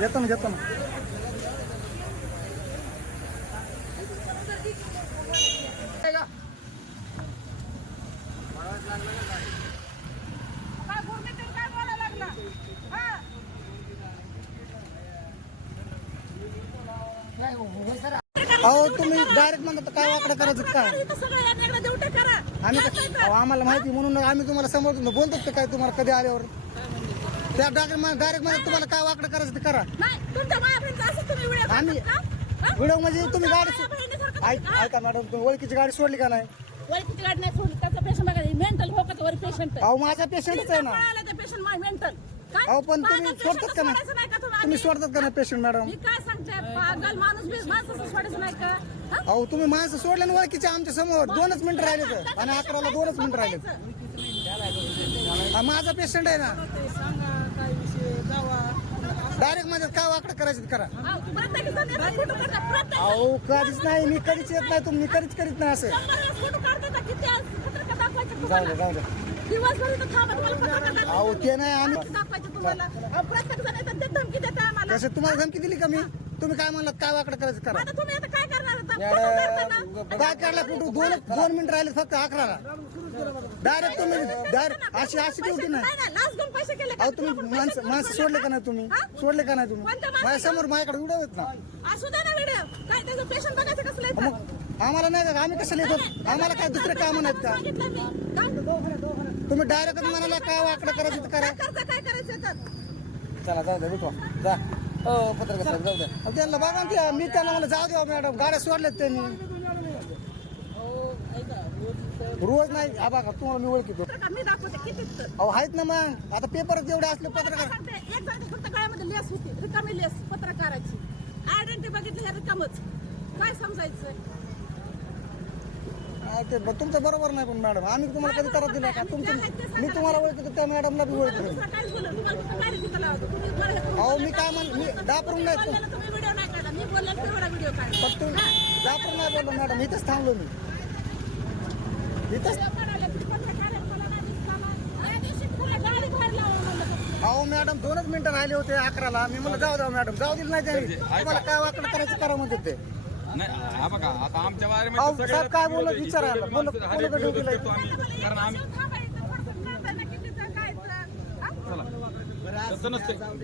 Jatuh, jatuh. Ayo, ayo ते अहो तुम्ही डायरेक्ट म्हणता तर काय वाकडं करायचं काय? आम्ही अहो, आम्हाला माहिती म्हणून आम्ही तुम्हाला समोर बोलतो का काय तुम्हाला कधी आल्यावर? त्या डायरेक्ट डायरेक्ट म्हणत तुम्हाला काय वाकडं करायचं ते करा. आम्ही-? व्हिडिओ म्हणजे तुम्ही गाडी सो- ऐक? ऐका मॅडम तुम्ही ओळखीची गाडी सोडली का नाही? मेंटल वर पेशंट अहो माझा पेशंटच आहे ना. ते पेशंट मेंटल अहो पण तुम्ही सोडतात का नाही? तुम्ही सोडतात का नाही पेशंट मॅडम मी काय सांगते? पागल माणूस बी माणसाचं सोडायचं नाही का? हा? अहो तुम्ही माणसं सोडले ना ओळखीचे आमच्यासमोर. दोनच मिनिटं राहिले तर. आणि अकराला दोनच मिनिटं राहिले. हा, माझा पेशंट आहे ना. डायरेक्ट माझ्या काय वाकडं करायचं ते करा. हा, तू प्रत्येक जण येतात, फोटो काढतात, प्रत्येक अहो कधीच नाही. मी कधीच येत नाही. तुम्ही कधीच करीत नाही असं. शंभर वेळेस फोटो काढतात ना, किती आज पत्रकार दाखवायचे जाऊ तुम्हाला? दे जाऊ दे. दिवसभर इथं थांबा तुम्हाला पत्रकार दाखवायचे. अहो ते नाही आम्ही दाखवायचे तुम्हाला. अहो, प्रत्येक जण येतात ते धमकी देतात आम्हाला. कसं तुम्हाला धमकी दिली का मी? तुम्ही काय म्हणलात? काय वाकडं करायचं? करा. आता तुम्ही आता काय करणार आता? फोटो काढताना? काय काढला कुठं दोन दोन मिनिटं राहिले फक्त अकराला. डायरेक्ट तुम्ही डायरेक्ट अशी अशी ड्युटी नाही. नाही, नाही, लाच घेऊन पैसे केले का? अहो तुम्ही? माणसं माणसं सोडले का नाही तुम्ही? सोडले का नाही तुम्ही? माणसाला? माझ्यासमोर माझ्याकडे आहेत ना असू दे ना व्हिडिओ काय त्याचं पेशंट बघायचं कसलं येतं? मग आम्हाला नाही का? आम्ही कशाला येतो आम्हाला काय दुसरे कामं नाहीत का? सांगितलं मी. काय? तुम्ही डायरेक्ट म्हणाला काय वाकडं करायचं ते करा. काय करता काय करायचं येतात चला जाऊ द्या भेटवा जा. हो पत्रकार साहेब जाऊ द्या अहो, त्यांना बघा ना ते, मी त्यांना मला जाऊ द्या मॅडम गाड्या सोडल्यात त्यांनी. रोज नाही. हा बघा तुम्हाला मी ओळखीतो. मी दाखवते किती तर. अहो आहेत ना मग. आता पेपर जेवढे असले पत्रकार सांगते एक जण फक्त गळ्यामध्ये लेस होती रिकामी लेस पत्रकाराची. आयडेंटिटी बघितली हे रिकामच. काय समजायचं? ते ब- तुमचं बरोबर नाही पण मॅडम. आम्ही तुम्हाला कधी करत दिलं का? तुमचं मी तुम्हाला ओळखतो त्या मॅडमला बी ओळखतो दुसरं काहीच बोललं तुम्हाला फक्त गाडी तिथं लावतो तुम्ही बरं हे करून अहो मी काय म्हण मी दापरून नाही तू बोललेलं तुम्ही व्हिडिओ नाही काढला मी बोललेलं तेवढा व्हिडिओ काढला फक्त दापरून नाही बोललो मॅडम. इथंच थांबलो मी. इथंच व्हिडिओ काढायला तुम्ही पत्रकार आहे, मला नाही दिसला. त्या दिवशी तुला गाडी बाहेर लावून म्हणलं होतं. अहो मॅडम दोनच मिनिटं राहिले होते अकराला. मी म्हणलं जाऊ द्या मॅडम. जाऊ दिलं नाही त्यांनी. तुम्हाला काय वाकडं करायचं करा म्हणते ते नाही हा बघा आता आमच्या अहो, बारेमध्ये साहेब काय बोलत विचारायला? बोलत- हर बोलत करतो आम्ही कारण आम्ही थांबायचं, पटकन काढताना कितीचं काय तर, हा? तसं नसतं